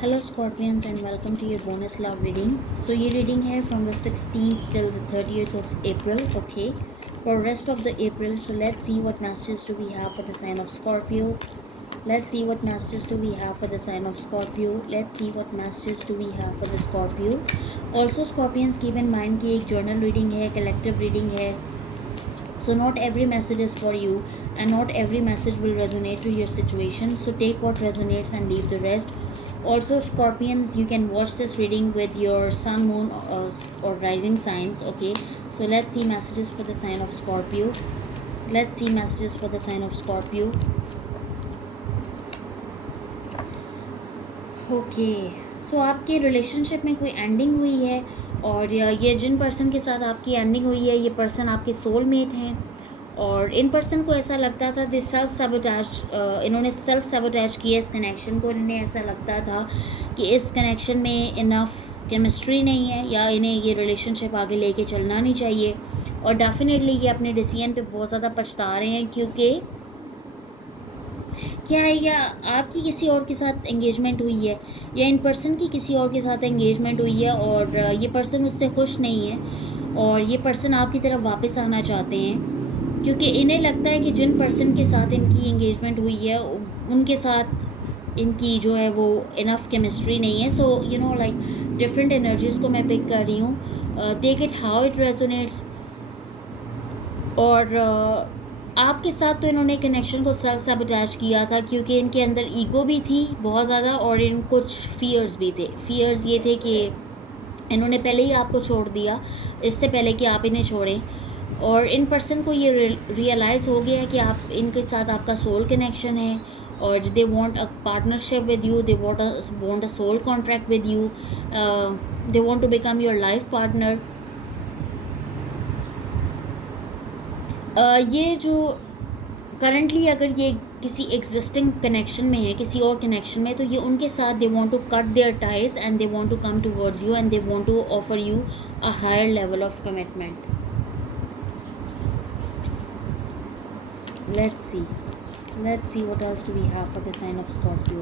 Hello Scorpions and welcome to your bonus love reading. So ये reading है from the 16th till the 30th of April. Okay, for rest of the April. So let's see what messages do we have for the sign of Scorpio. Let's see what messages do we have for the sign of Scorpio. Let's see what messages do we have for the Scorpio. Also Scorpions, keep in mind कि एक journal reading है, collective reading है. So not every message is for you and not every message will resonate to your situation. So take what resonates and leave the rest. Also Scorpions, you can watch this reading with your sun, moon or rising signs. Okay, so let's see messages for the sign of Scorpio. Let's see messages for the sign of Scorpio. Okay, so आपके relationship में कोई ending हुई है और ये जिन person के साथ आपकी एंडिंग हुई है ये पर्सन आपके सोलमेट हैं और इन पर्सन को ऐसा लगता था दिस सेल्फ सैबोटेज, इन्होंने सेल्फ सैबोटेज किया इस कनेक्शन को. इन्हें ऐसा लगता था कि इस कनेक्शन में इनफ केमिस्ट्री नहीं है या इन्हें ये रिलेशनशिप आगे लेके चलना नहीं चाहिए और डेफिनेटली ये अपने डिसीजन पे बहुत ज़्यादा पछता रहे हैं क्योंकि क्या है या आपकी किसी और के साथ एंगेजमेंट हुई है या इन पर्सन की किसी और के साथ एंगेजमेंट हुई है और ये पर्सन उससे खुश नहीं है और ये पर्सन आपकी तरफ वापस आना चाहते हैं क्योंकि इन्हें लगता है कि जिन पर्सन के साथ इनकी एंगेजमेंट हुई है उनके साथ इनकी जो है वो इनफ केमिस्ट्री नहीं है. So you know like different energies को मैं पिक कर रही हूँ. Take it how it resonates. और आपके साथ तो इन्होंने कनेक्शन को सेल्फ सैबोटेज किया था क्योंकि इनके अंदर ईगो भी थी बहुत ज़्यादा और इन कुछ फियर्स भी थे. फियर्स ये थे कि इन्होंने पहले ही आपको छोड़ दिया इससे पहले कि आप इन्हें छोड़ें और इन पर्सन को ये रियलाइज़ हो गया कि आप इनके साथ आपका सोल कनेक्शन है और they want a partnership with you. They want a soul contract with you. They want to become your life partner. ये जो करंटली अगर ये किसी एग्जिस्टिंग कनेक्शन में है किसी और कनेक्शन में तो ये उनके साथ they want to cut their ties and they want to come towards you and they want to offer you a higher level of commitment. Let's see what else do we have for the sign of Scorpio.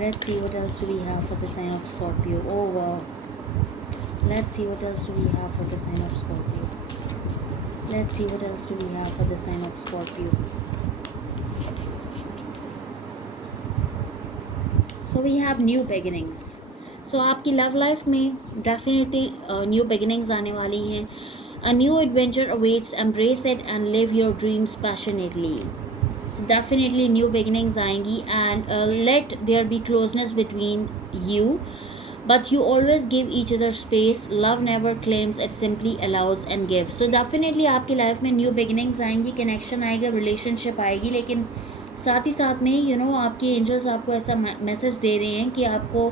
Let's see what else do we have for the sign of Scorpio. Oh wow. Let's see what else do we have for the sign of Scorpio. Let's see what else do we have for the sign of Scorpio. So we have new beginnings. So आपकी love life में definitely new beginnings आने वाली हैं. A new adventure awaits. Embrace it and live your dreams passionately. Definitely new beginnings आएंगी and let there be closeness between you. But you always give each other space. Love never claims, it simply allows and gives. So definitely आपकी life में new beginnings आएंगी, connection आएगा, relationship आएगी, लेकिन साथ ही साथ में यू नो आपके एंजल्स आपको ऐसा मैसेज दे रहे हैं कि आपको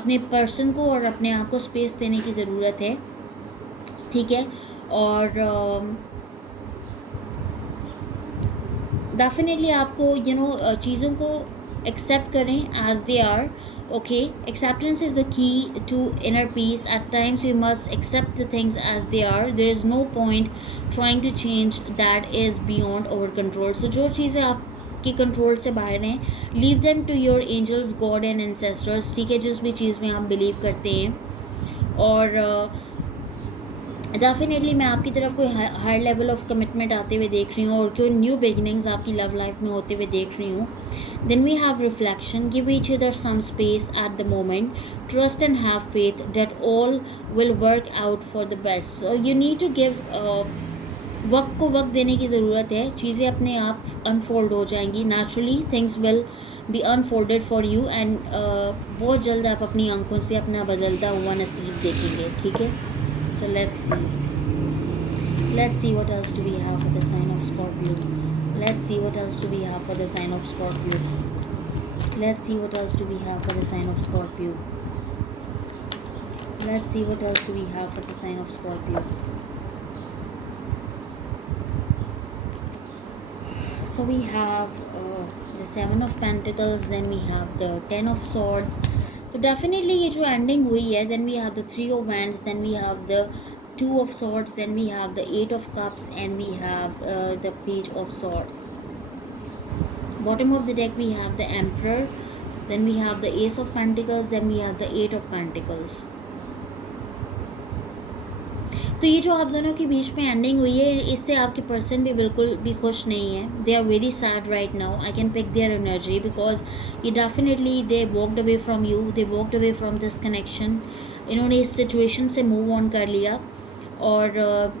अपने पर्सन को और अपने आप को स्पेस देने की ज़रूरत है. ठीक है, और डेफिनेटली आपको यू नो चीज़ों को एक्सेप्ट करें as they are. Okay, acceptance is the key to inner peace. At times we must accept the things as they are. There is no point trying to change that is beyond our control. So जो चीज़ें आपके control से बाहर हैं, leave them to your angels, God and ancestors. ठीक है, जिस भी चीज़ में आप बिलीव करते हैं. और डेफिनेटली मैं आपकी तरफ कोई हायर लेवल ऑफ कमिटमेंट आते हुए देख रही हूँ और कोई न्यू बिगिनिंग्स आपकी लव लाइफ में होते हुए देख रही हूँ. Then we have reflection. Give each other some space at the moment. Trust and have faith that all will work out for the best. So you need to give वक्त को वक्त देने की ज़रूरत है. चीज़ें अपने आप अनफोल्ड हो जाएंगी. Naturally things will be unfolded for you and बहुत जल्द आप अपनी आंखों से अपना बदलता हुआ नसीब देखेंगे. ठीक है, so let's see what else do we have for the sign of Scorpio. Let's see what else do we have for the sign of Scorpio. Let's see what else do we have for the sign of Scorpio. Let's see what else do we have for the sign of Scorpio. So we have the Seven of Pentacles, then we have the Ten of Swords. So definitely ये जो ending हुई है, then we have the Three of Wands, then we have the Two of Swords, then we have the Eight of Cups, and we have the Page of Swords. Bottom of the deck we have the Emperor, then we have the Ace of Pentacles, then we have the Eight of Pentacles. तो ये जो आप दोनों के बीच में ending हुई है, इससे आपके पर्सन भी बिल्कुल भी खुश नहीं है. They are very sad right now. I can pick their energy because ये definitely they walked away from you, they walked away from this connection. इन्होंने इस सिचुएशन से मूव ऑन कर लिया. और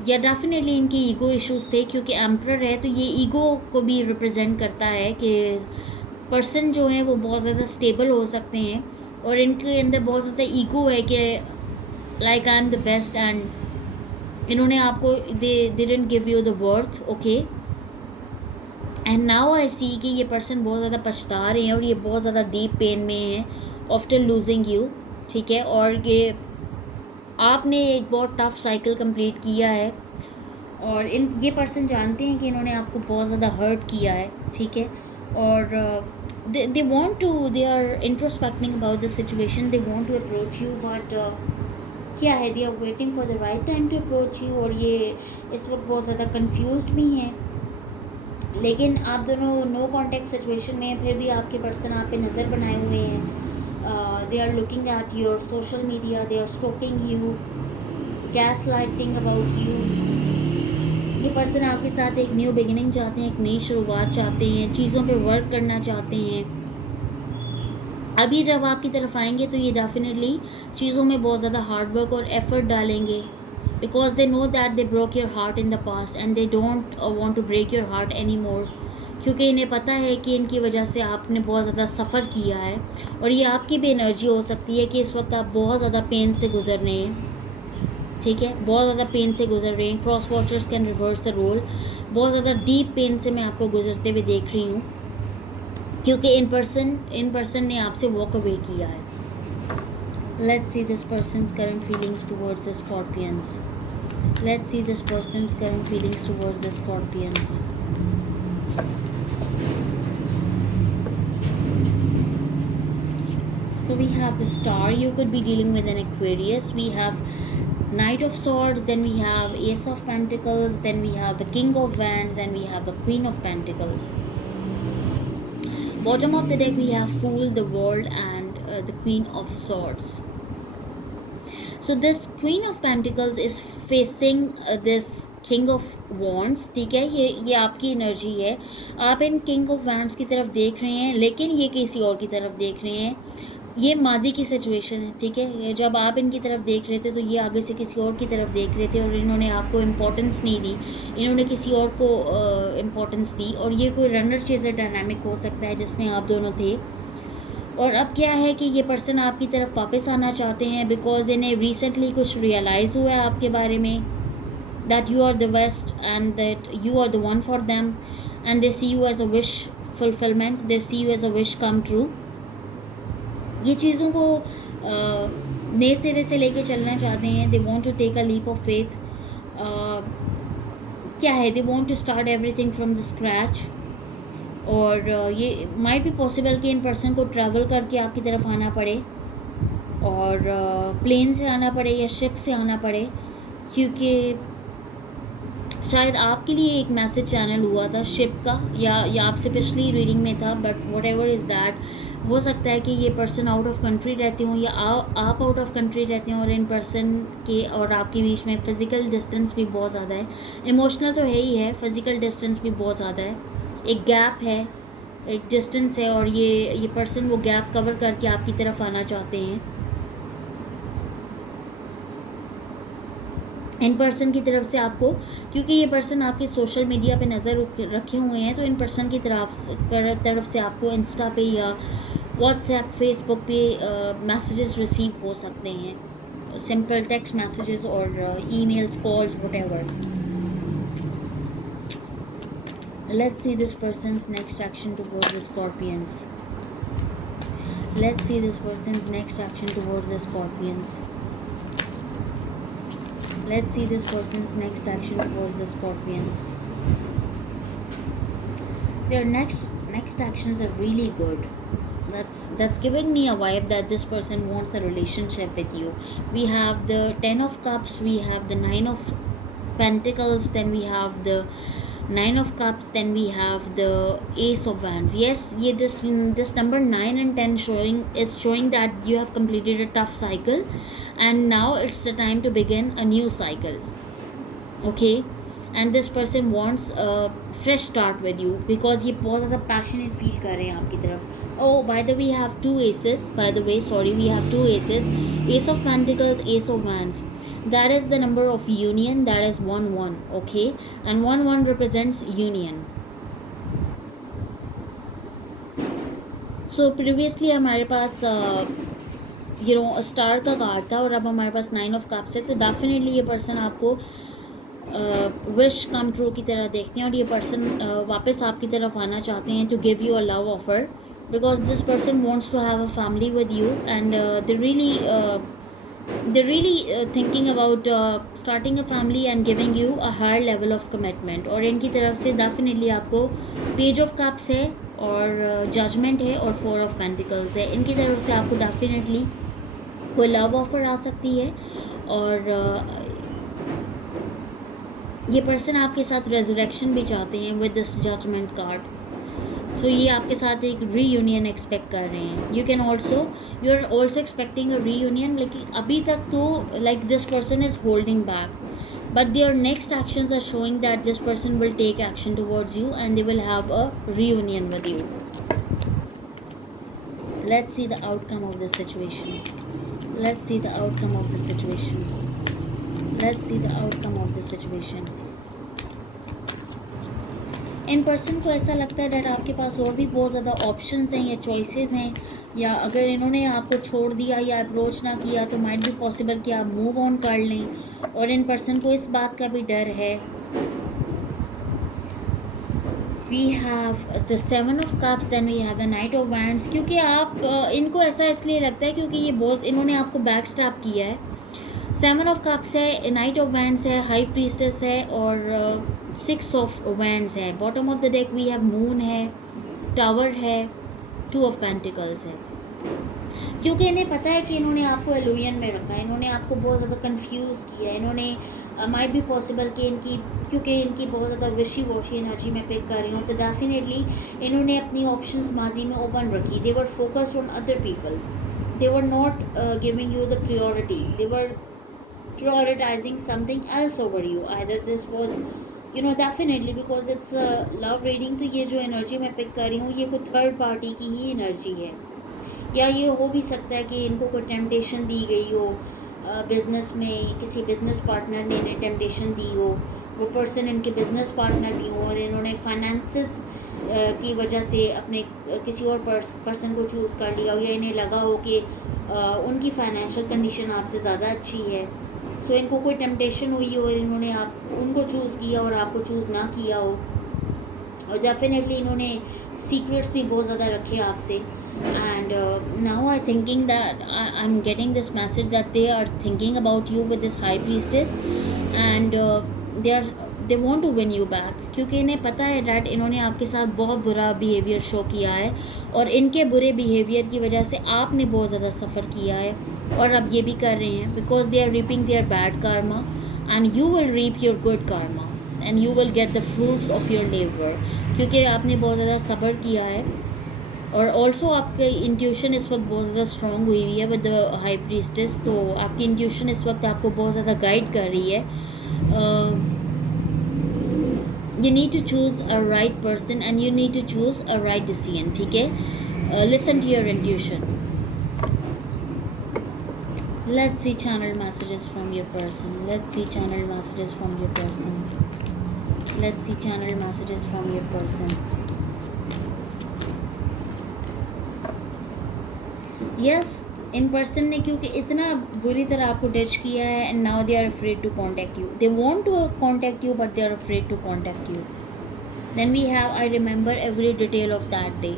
या डेफिनेटली इनके ईगो इश्यूज थे, क्योंकि एम्परर है तो ये ईगो को भी रिप्रेजेंट करता है कि पर्सन जो है वो बहुत ज़्यादा स्टेबल हो सकते हैं और इनके अंदर बहुत ज़्यादा ईगो है कि like I am the best, and इन्होंने आपको they didn't give you the worth. Okay, and now I see कि ये पर्सन बहुत ज़्यादा पछता रहे हैं और ये बहुत ज़्यादा डीप पेन में है आफ्टर लूजिंग यू. ठीक है, और ये आपने एक बहुत टफ साइकिल कंप्लीट किया है और ये पर्सन जानते हैं कि इन्होंने आपको बहुत ज़्यादा हर्ट किया है. ठीक है, और they want to, they are introspecting about the situation, they want to approach you, but क्या है, they are waiting for the right time to approach you. और ये इस वक्त बहुत ज़्यादा कंफ्यूज्ड भी हैं, लेकिन आप दोनों नो कॉन्टेक्ट सिचुएशन में, फिर भी आपके पर्सन आप पे नज़र बनाए हुए हैं. They are looking at your social media, they are stalking you, gas lighting about you. ये पर्सन आपके साथ एक न्यू बिगिनिंग चाहते हैं, एक नई शुरुआत चाहते हैं, चीज़ों पे वर्क करना चाहते हैं. अभी जब आपकी तरफ आएंगे तो ये डेफिनेटली चीज़ों में बहुत ज़्यादा हार्डवर्क और एफर्ट डालेंगे, because they know that they broke your heart in the past and they don't want to break your heart any more. क्योंकि इन्हें पता है कि इनकी वजह से आपने बहुत ज़्यादा सफ़र किया है और ये आपकी भी एनर्जी हो सकती है कि इस वक्त आप बहुत ज़्यादा पेन से गुजर रहे हैं. ठीक है, बहुत ज़्यादा पेन से गुजर रहे हैं. Cross watchers can reverse the role. बहुत ज़्यादा डीप पेन से मैं आपको गुजरते हुए देख रही हूँ, क्योंकि इन पर्सन ने आपसे वॉक अवे किया है. Let's see this person's current feelings towards the scorpions. Let's see this person's current feelings towards the scorpions. So we have the Star. You could be dealing with an Aquarius. We have Knight of Swords, then we have Ace of Pentacles, then we have the King of Wands, and we have the Queen of Pentacles. Bottom of the deck we have Fool, the World, and the Queen of Swords. So this Queen of Pentacles is facing this King of Wands. ठीक है, ये आपकी energy है. आप इन King of Wands की तरफ देख रहे हैं, लेकिन ये किसी और की तरफ देख रहे हैं. ये माजी की सिचुएशन है. ठीक है, ये जब आप इनकी तरफ देख रहे थे तो ये आगे से किसी और की तरफ देख रहे थे और इन्होंने आपको इम्पोर्टेंस नहीं दी, इन्होंने किसी और को इम्पोर्टेंस दी. और ये कोई रनर चेजर डायनामिक हो सकता है जिसमें आप दोनों थे. और अब क्या है कि ये पर्सन आपकी तरफ वापस आना चाहते हैं, बिकॉज इन्हें रिसेंटली कुछ रियलाइज़ हुआ है आपके बारे में, that you are the best and that you are the one for them, and they see you as a wish fulfilment, they see you as a wish come true. ये चीज़ों को नए सिरे से लेके चलना चाहते हैं. They want to take a leap of faith. क्या है, they want to start everything from the scratch. और ये माइट भी पॉसिबल कि इन पर्सन को ट्रैवल करके आपकी तरफ आना पड़े, और प्लेन से आना पड़े या शिप से आना पड़े, क्योंकि शायद आपके लिए एक मैसेज चैनल हुआ था शिप का, या आपसे पिछली रीडिंग में था. But what ever is that, हो सकता है कि ये पर्सन आउट ऑफ कंट्री रहते हों या आप आउट ऑफ कंट्री रहते हों, और इन पर्सन के और आपके बीच में फ़िज़िकल डिस्टेंस भी बहुत ज़्यादा है. इमोशनल तो है ही है, फ़िज़िकल डिस्टेंस भी बहुत ज़्यादा है. एक गैप है, एक डिस्टेंस है, और ये पर्सन वो गैप कवर करके आपकी तरफ आना चाहते हैं. इन पर्सन की तरफ से आपको, क्योंकि ये पर्सन आपके सोशल मीडिया पे नज़र रखे हुए हैं, तो इन पर्सन की तरफ से आपको इंस्टा पे या व्हाट्सएप फेसबुक पे मैसेजेस रिसीव हो सकते हैं, सिंपल टेक्स्ट मैसेजेस और emails, calls, whatever. Let's see this person's next action towards the Scorpions. Let's see this person's next action towards the Scorpions. Let's see this person's next action towards the Scorpions. Their next actions are really good. That's giving me a vibe that this person wants a relationship with you. We have the 10 of Cups, we have the 9 of Pentacles, then we have the Nine of Cups, then we have the Ace of Wands. Yes, this number 9 and 10 showing that you have completed a tough cycle, and now it's the time to begin a new cycle. Okay, and this person wants a fresh start with you because ये बहुत ज़्यादा passionate feel कर रहे हैं आपकी तरफ. Oh, by the way, we have two aces. By the way, sorry, we have two aces. Ace of Pentacles, Ace of Wands. That is the number of union. That is 1-1. Okay, and 1-1 represents union. So previously हमारे पास star का card था और अब हमारे पास 9 of cups है. तो definitely ये person आपको विश कम ट्रू की तरह देखते हैं और ये पर्सन वापस आपकी तरफ आना चाहते हैं to give you a love offer, because this person wants to have a family with you, and they're really thinking about starting a family and giving you a higher level of commitment. और इनकी तरफ से definitely आपको page of cups है और judgement है और 4 of pentacles है. इनकी तरफ से आपको डेफिनेटली कोई लव ऑफर आ सकती है और ये पर्सन आपके साथ रेजरेक्शन भी चाहते हैं विद दिस जजमेंट कार्ड. तो ये आपके साथ एक रीयूनियन एक्सपेक्ट कर रहे हैं. You are also expecting a reunion, लेकिन अभी तक तो like this person is holding back, but their next actions are showing that this person will take action towards you and they will have a reunion with you. Let's see the outcome of this situation. Let's see the outcome of the situation. Let's see the outcome of the situation. In person को ऐसा लगता है that आपके पास और भी बहुत ज़्यादा options हैं या चॉइसेस हैं, या अगर इन्होंने आपको छोड़ दिया या अप्रोच ना किया तो माइट बी पॉसिबल कि आप मूव ऑन कर लें. और इन पर्सन को इस बात का भी डर है. We have the 7 of cups, then we have the knight of wands. क्योंकि आप इनको ऐसा इसलिए लगता है क्योंकि ये बहुत इन्होंने आपको बैक स्टैप किया है. 7 ऑफ कप्स है, नाइट ऑफ वैंड्स है, हाई प्रीस्टेस है और 6 ऑफ वैंड्स है. Bottom of the deck we have moon है, टावर है, 2 ऑफ पेंटिकल्स है. क्योंकि इन्हें पता है कि इन्होंने आपको एलुजन में रखा है, इन्होंने आपको बहुत ज़्यादा कंफ्यूज किया है. इन्होंने माइट बी पॉसिबल कि क्योंकि इनकी बहुत ज़्यादा विशी वॉशी एनर्जी में पिक कर रही हूँ, तो डेफिनेटली इन्होंने अपनी ऑप्शंस माजी में ओपन रखी. They were focused on other people, they were not giving you the priority, they were prioritizing something else over you. Either this was definitely because it's a love reading, तो ये जो energy मैं pick कर रही हूँ ये कोई third party की ही एनर्जी है. या ये हो भी सकता है कि इनको कोई टेम्पटेशन दी गई हो बिज़नेस में, किसी बिज़नेस पार्टनर ने इन्हें टेम्पटेशन दी हो, वो पर्सन इनके बिज़नेस पार्टनर भी हो और इन्होंने फाइनेंसिस की वजह से अपने किसी और पर्सन को चूज़ कर लिया हो, या इन्हें लगा हो कि उनकी फाइनेंशियल कंडीशन आपसे ज़्यादा अच्छी है. सो इनको कोई टेम्पटेशन हुई हो और इन्होंने उनको चूज़ किया और आपको चूज़ ना किया हो. और डेफिनेटली इन्होंने सीक्रेट्स भी बहुत ज़्यादा रखे आपसे. And now I'm thinking that I'm getting this message that they are thinking about you with this high priestess, and they want to win you back. क्योंकि इन्हें पता है that इन्होंने आपके साथ बहुत बुरा बिहेवियर शो किया है और इनके बुरे बिहेवियर की वजह से आपने बहुत ज़्यादा सफ़र किया है और अब ये भी कर रहे हैं. because they are reaping their bad karma and you will reap your good karma and you will get the fruits of your labor. क्योंकि आपने बहुत ज़्यादा सब्र किया है और ऑल्सो आपकी इंट्यूशन इस वक्त बहुत ज़्यादा स्ट्रॉन्ग हुई है विद द हाई प्रीस्टेस. तो आपकी इंट्यूशन इस वक्त आपको बहुत ज़्यादा गाइड कर रही है. You need to choose a right person and you need to choose a right decision. ठीक है, listen to your intuition. Let's see channel messages from your person. Let's see channel messages from your person. Let's see channel messages from your person. Yes, इन person ने क्योंकि इतना बुरी तरह आपको touch किया है and now they are afraid to contact you. They want to contact you but they are afraid to contact you. Then we have I remember every detail of that day.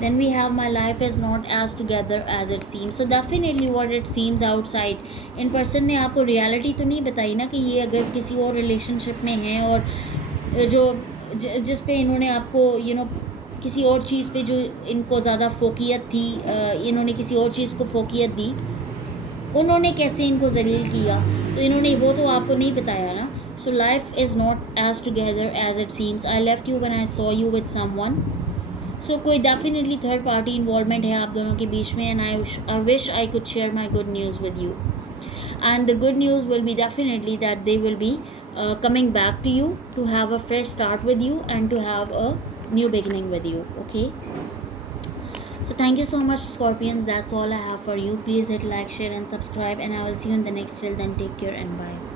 Then we have my life is not as together as it seems. So definitely what it seems outside. इन person ने आपको reality तो नहीं बताई ना कि ये अगर किसी और रिलेशनशिप में हैं और जिस पे इन्होंने आपको किसी और चीज़ पे जो इनको ज़्यादा फोकियत थी, इन्होंने किसी और चीज़ को फोकियत दी, उन्होंने कैसे इनको जलील किया, तो इन्होंने वो तो आपको नहीं बताया ना. So life is not as together as it seems. I left you when I saw you with someone. So कोई डेफिनेटली थर्ड पार्टी इन्वॉल्वमेंट है आप दोनों के बीच में, and I wish I could share my good news with you. And the good news will be definitely that they will be coming back to you to have a fresh start with you and to have a new beginning with you. Okay, so thank you so much, Scorpions. That's all I have for you. Please hit like, share and subscribe, and I will see you in the next. Till then, take care and bye.